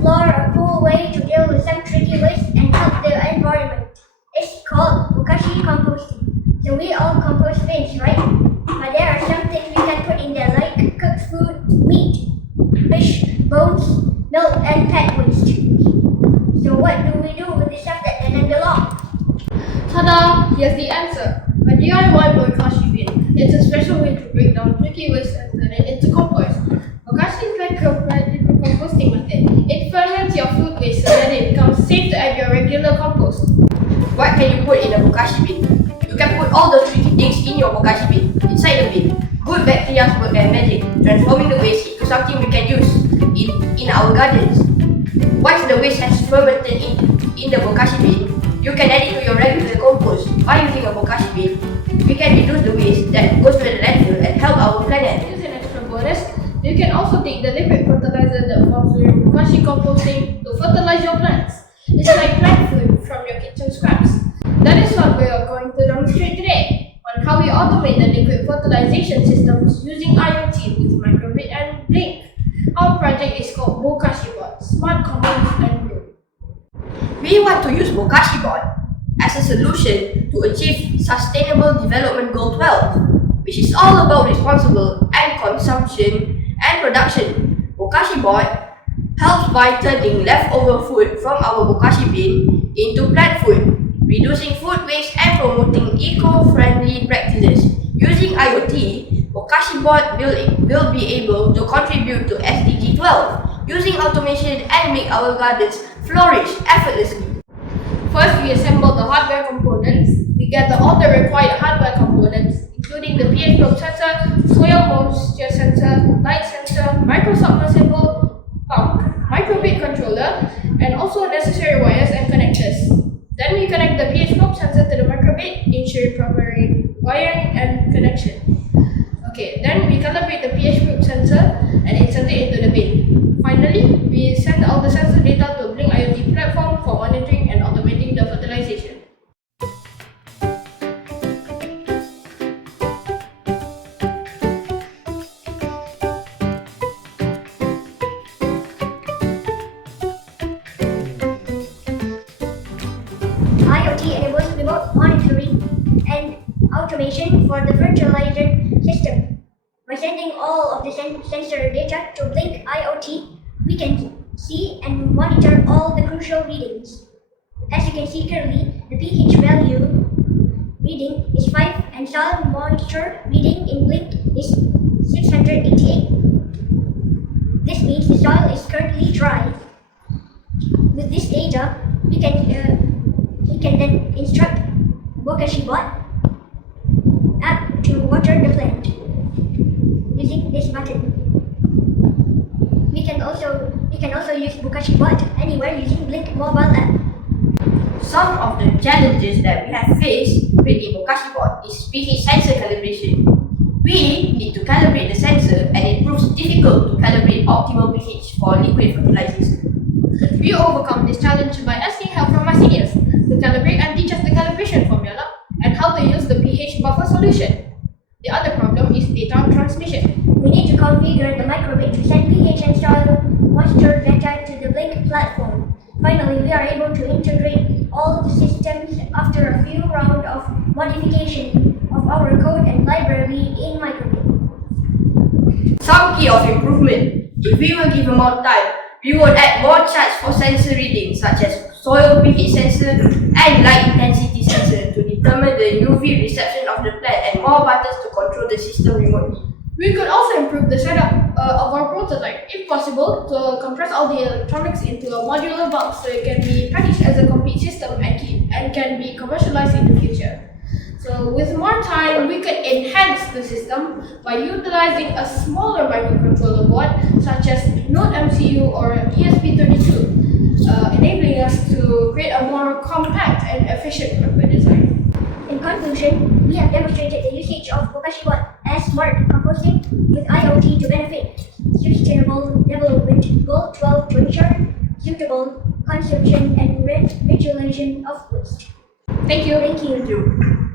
explore a cool way to deal with some tricky waste and help the environment. It's called Bokashi composting. So we all compost things, right? But there are some things we can put in there like cooked food, meat, fish, bones, milk, and pet waste. So what do we do with the stuff that doesn't belong? Ta-da! Here's the answer. A DIY Bokashi bin. It's a special way to break down tricky waste and turn it into compost. Bokashi is like a practical composting method. It ferments your food waste so that it becomes safe to add your regular compost. What can you put in a Bokashi bin? You can put all the tricky things in your Bokashi bin, inside the bin. Good bacteria work their magic, transforming the waste into something we can use in our gardens. Once the waste has fermented in the Bokashi bin, you can add it to your regular compost. By using a Bokashi bin, we can reduce the waste that goes to the landfill and help our planet. Here's an extra bonus. You can also take the liquid fertilizer that forms during Bokashi composting to fertilize your plants. It's like plant food from your kitchen scraps. That is what we are going to demonstrate today on how we automate the liquid fertilization systems using IoT with Microbit and Blink. Our project is called Bokashibot, Smart Compost and Brew. We want to use Bokashibot as a solution to achieve Sustainable Development Goal 12, which is all about responsible and consumption and production. Bokashibot helps by turning leftover food from our Bokashi bin into plant food, reducing food waste and promoting eco-friendly practices. Using IoT, Bokashibot will be able to contribute to SDG 12, using automation and make our gardens flourish effortlessly. First, we assemble the hardware components. We gather all the required hardware components, including the pH probe sensor, soil moisture sensor, light sensor, micro-submersible pump, microbit controller, and also necessary wires and connectors. Then we connect the pH probe sensor to the microbit, ensuring proper wiring and connection. Okay, then we calibrate the pH probe sensor and insert it into the bin. Finally, we send all the sensor data to a Blink IoT platform for monitoring and automating the fertilization. IoT enables remote monitoring and automation for the fertilizer system. By sending all of the sensor data to Blink IoT, we can see and monitor all the crucial readings. As you can see currently, the pH value reading is 5 and soil moisture reading in Blink is 688. This means the soil is currently dry. With this data, we can then instruct Bokashibot app to water the plant using this button. We can also use Bokashibot anywhere using Blink mobile app. Some of the challenges that we have faced creating Bokashibot is pH sensor calibration. We need to calibrate the sensor and it proves difficult to calibrate optimal pH for liquid fertilizers. We overcome this challenge by asking help from our seniors to calibrate and teach us the calibration formula and how to use the pH buffer solution. The other problem is data transmission. We need to configure the microbit to send pH and soil moisture data to the Blink platform. Finally, we are able to integrate all the systems after a few rounds of modification of our code and library in microbit. Some key of improvement. If we were given more time, we would add more charts for sensor readings such as soil pH sensor and light intensity sensor to determine the UV reception of the plant and more buttons to control the system remotely. We could also improve the setup of our prototype, if possible, to compress all the electronics into a modular box so it can be packaged as a complete system and can be commercialized in the future. So with more time, we could enhance the system by utilizing a smaller microcontroller board such as Node MCU or ESP32, enabling us to create a more compact and efficient hardware design. In conclusion, we have demonstrated the usage of Bokashibot as smart composting with IoT to benefit Sustainable Development Goal 12 to ensure suitable consumption and ritualization of waste. Thank you. Thank you.